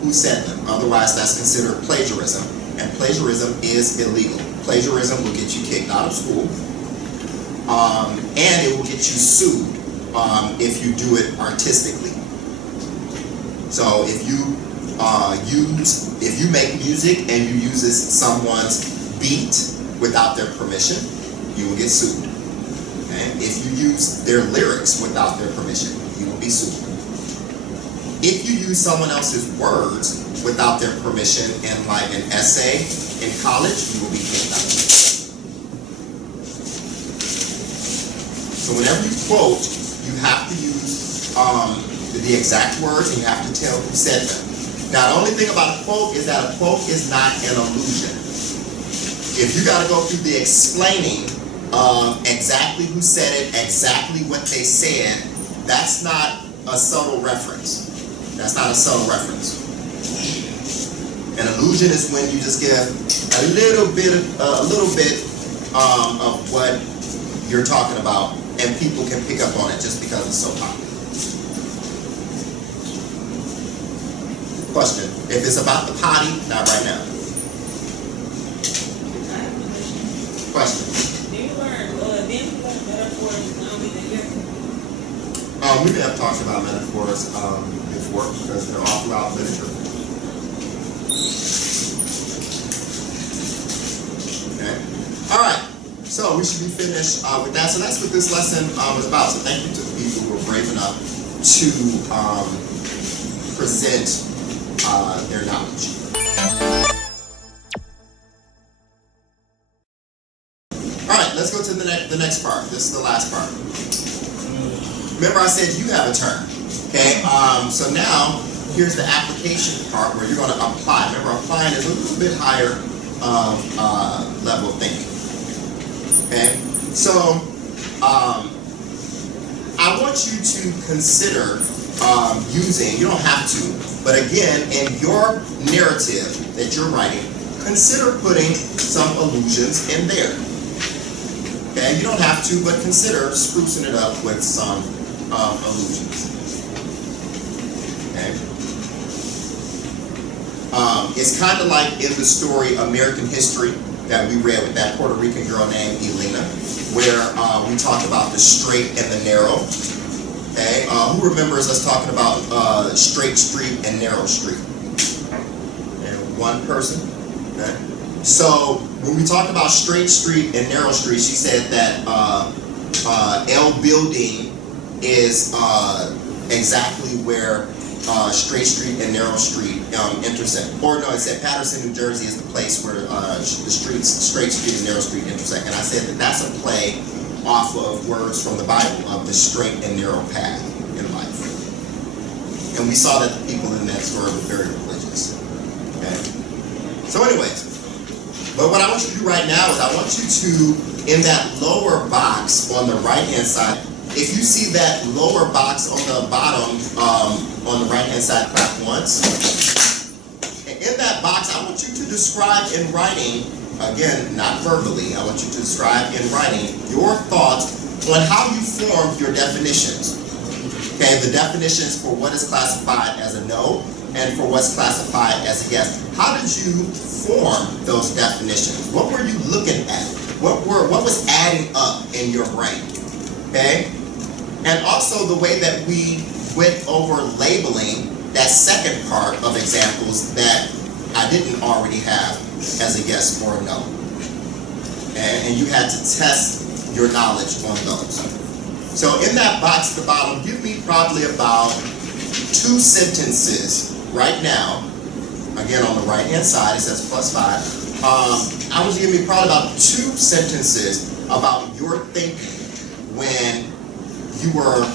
who said them. Otherwise, that's considered plagiarism, and plagiarism is illegal. Plagiarism will get you kicked out of school, and it will get you sued if you do it artistically. So if you make music and you use someone's beat without their permission, you will get sued. Okay? If you use their lyrics without their permission, you will be sued. If you use someone else's words without their permission in like an essay in college, you will be kicked out. So whenever you quote, you have to use the exact words, and you have to tell who said them. Now, the only thing about a quote is that a quote is not an allusion. If you got to go through the explaining of exactly who said it, exactly what they said, that's not a subtle reference. That's not a subtle reference. An allusion is when you just give a little bit of what you're talking about, and people can pick up on it just because it's so popular. Question: if it's about the potty, not right now. Question. We may have talked about metaphors before because they're all throughout literature. Okay. All right. So we should be finished with that. So that's what this lesson was about. So thank you to the people who were brave enough to present their knowledge. All right. Let's go to the next part. This is the last part. Remember I said you have a turn, okay? So now, here's the application part where you're going to apply. Remember, applying is a little bit higher level of thinking, okay? So, I want you to consider using, you don't have to, but again, in your narrative that you're writing, consider putting some allusions in there. Okay, you don't have to, but consider sprucing it up with some allusions. Okay. It's kind of like in the story American History that we read with that Puerto Rican girl named Elena, where we talked about the straight and the narrow. Okay, who remembers us talking about straight street and narrow street? And one person. Okay. So when we talked about straight street and narrow street, she said that L building is exactly where straight street and narrow street intersect. Or no, it said Patterson, New Jersey is the place where the streets, straight street and narrow street intersect. And I said that that's a play off of words from the Bible of the straight and narrow path in life. And we saw that the people in that story were very religious. Okay. So anyways, but what I want you to do right now is I want you to, in that lower box on the right-hand side, if you see that lower box on the bottom, on the right-hand side, clap once. And in that box, I want you to describe in writing, again, not verbally, I want you to describe in writing your thoughts on how you formed your definitions. Okay, the definitions for what is classified as a no and for what's classified as a yes. How did you form those definitions? What were you looking at? What was adding up in your brain? Okay? And also the way that we went over labeling that second part of examples that I didn't already have as a yes or a no. Okay? And you had to test your knowledge on those. So in that box at the bottom, give me probably about 2 sentences right now. Again, on the right-hand side, it says +5. I was giving me probably about 2 sentences about your thinking when you were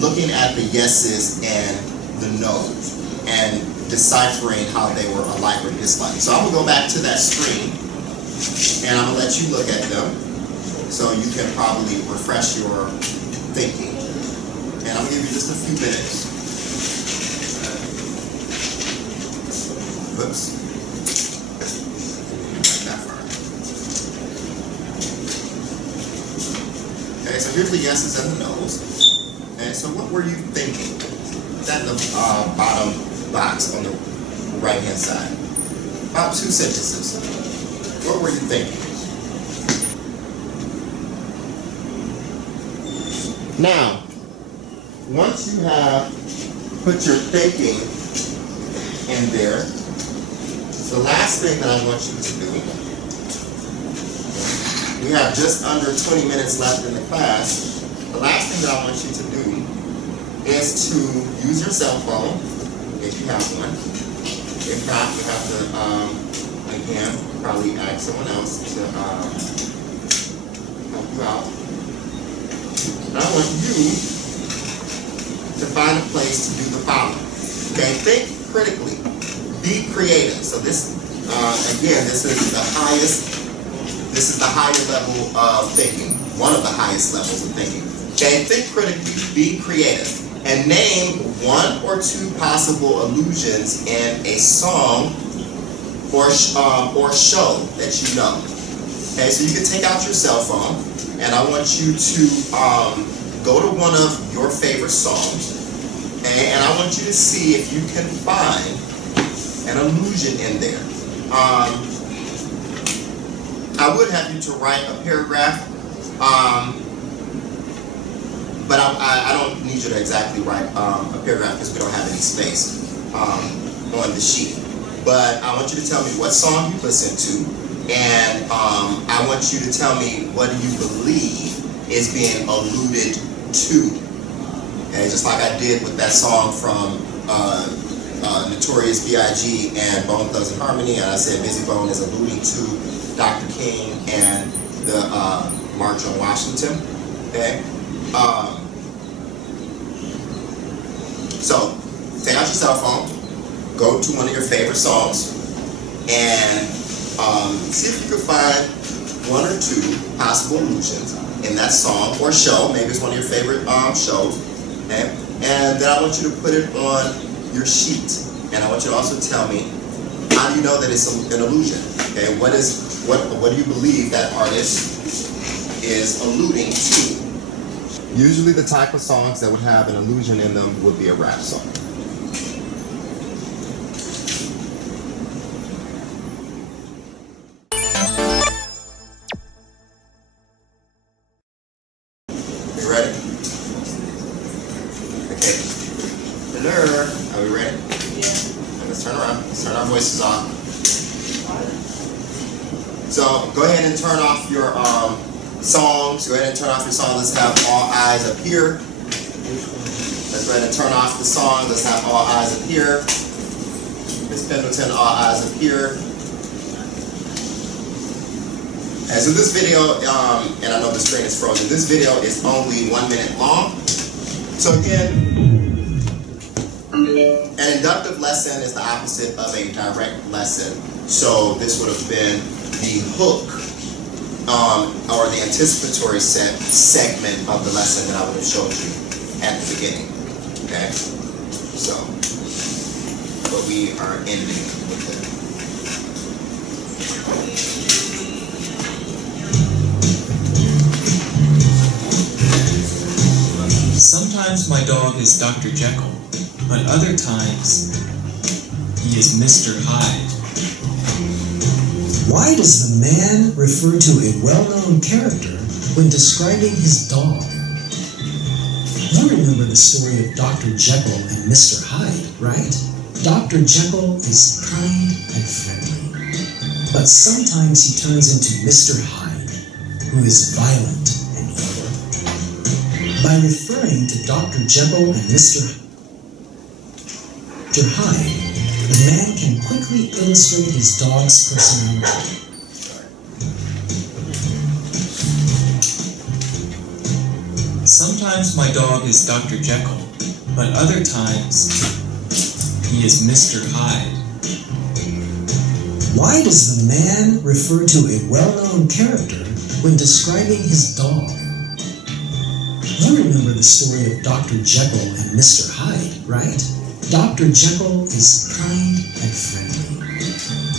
looking at the yeses and the nodes and deciphering how they were alike or dislike. So I'm gonna go back to that screen and I'm gonna let you look at them so you can probably refresh your thinking. And I'm gonna give you just a few minutes. Whoops. Not that far. Okay, so here's the yeses and the nos. Okay, so what were you thinking? That in the bottom box on the right hand side. About 2 sentences. What were you thinking? Now, once you have put your thinking in there, the last thing that I want you to do, we have just under 20 minutes left in the class. The last thing that I want you to do is to use your cell phone, if you have one. If not, you have to, again, probably ask someone else to help you out. And I want you to find a place to do the following. Okay, think critically, be creative. So this, again, this is the higher level of thinking, one of the highest levels of thinking. Okay, think critically, be creative, and name 1 or 2 possible allusions in a song or show that you know. Okay, so you can take out your cell phone, and I want you to go to one of your favorite songs, and I want you to see if you can find an allusion in there. I would have you to write a paragraph, but I don't need you to exactly write a paragraph because we don't have any space on the sheet. But I want you to tell me what song you listen to, and I want you to tell me what do you believe is being alluded to. Okay, just like I did with that song from Notorious B.I.G. and Bone Thugs and Harmony, and I said Busy Bone is alluding to Dr. King and the March on Washington. Okay. So take out your cell phone, go to one of your favorite songs, and see if you can find 1 or 2 possible allusions in that song or show. Maybe it's one of your favorite shows. Okay? And then I want you to put it on your sheet. And I want you to also tell me, how do you know that it's an allusion? Okay, what do you believe that artist is alluding to? Usually the type of songs that would have an allusion in them would be a rap song. You ready? Okay. Hello. Are we ready? Yeah. Let's turn around. Let's turn our voices off. So go ahead and turn off your songs. Go ahead and turn off your song. Let's have all eyes up here. Let's go ahead and turn off the song. Let's have all eyes up here. Miss Pendleton, all eyes up here. And so this video, and I know the screen is frozen, this video is only 1 minute long. So again, an inductive lesson is the opposite of a direct lesson. So this would have been the hook or the anticipatory segment of the lesson that I would have showed you at the beginning. Okay? So, but we are ending with it. Sometimes my dog is Dr. Jekyll, but other times he is Mr. Hyde. Why does the man refer to a well-known character when describing his dog? You remember the story of Dr. Jekyll and Mr. Hyde, right? Dr. Jekyll is kind and friendly, but sometimes he turns into Mr. Hyde, who is violent and evil. By referring to Dr. Jekyll and Mr. Hyde, the man can quickly illustrate his dog's personality. Sometimes my dog is Dr. Jekyll, but other times he is Mr. Hyde. Why does the man refer to a well-known character when describing his dog? You remember the story of Dr. Jekyll and Mr. Hyde, right? Dr. Jekyll is kind and friendly,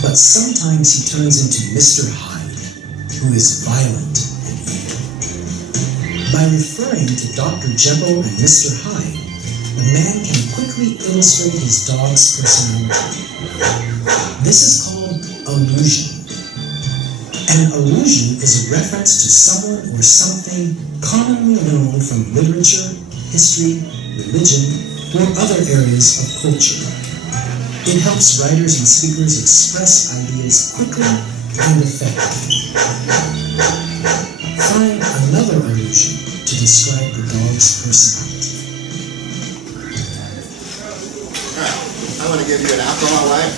but sometimes he turns into Mr. Hyde, who is violent and evil. By referring to Dr. Jekyll and Mr. Hyde, a man can quickly illustrate his dog's personality. This is called allusion. An allusion is a reference to someone or something commonly known from literature, history, religion, or other areas of culture. It helps writers and speakers express ideas quickly and effectively. Find another allusion to describe the dog's personality. Alright, I'm going to give you an alcohol wipe.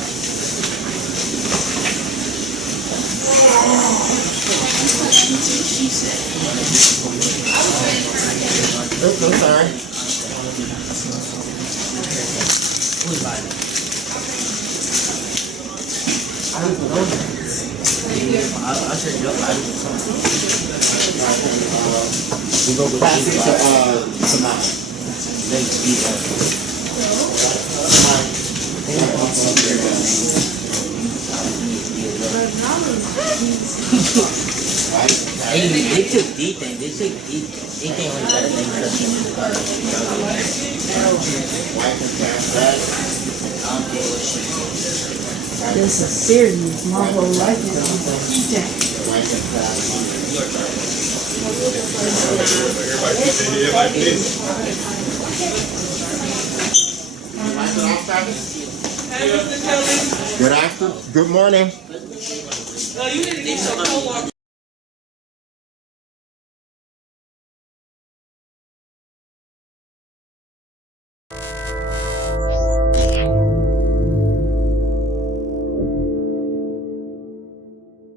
Oops, I'm sorry. Who's buying it? I don't know. I'll set you up. I don't know. We go with Pass it to Simile. Then eat it. They took deep and they took deep. They came with better than crushing in the car. This is serious. My whole life is Good afternoon. Good morning. You didn't get your co-worker.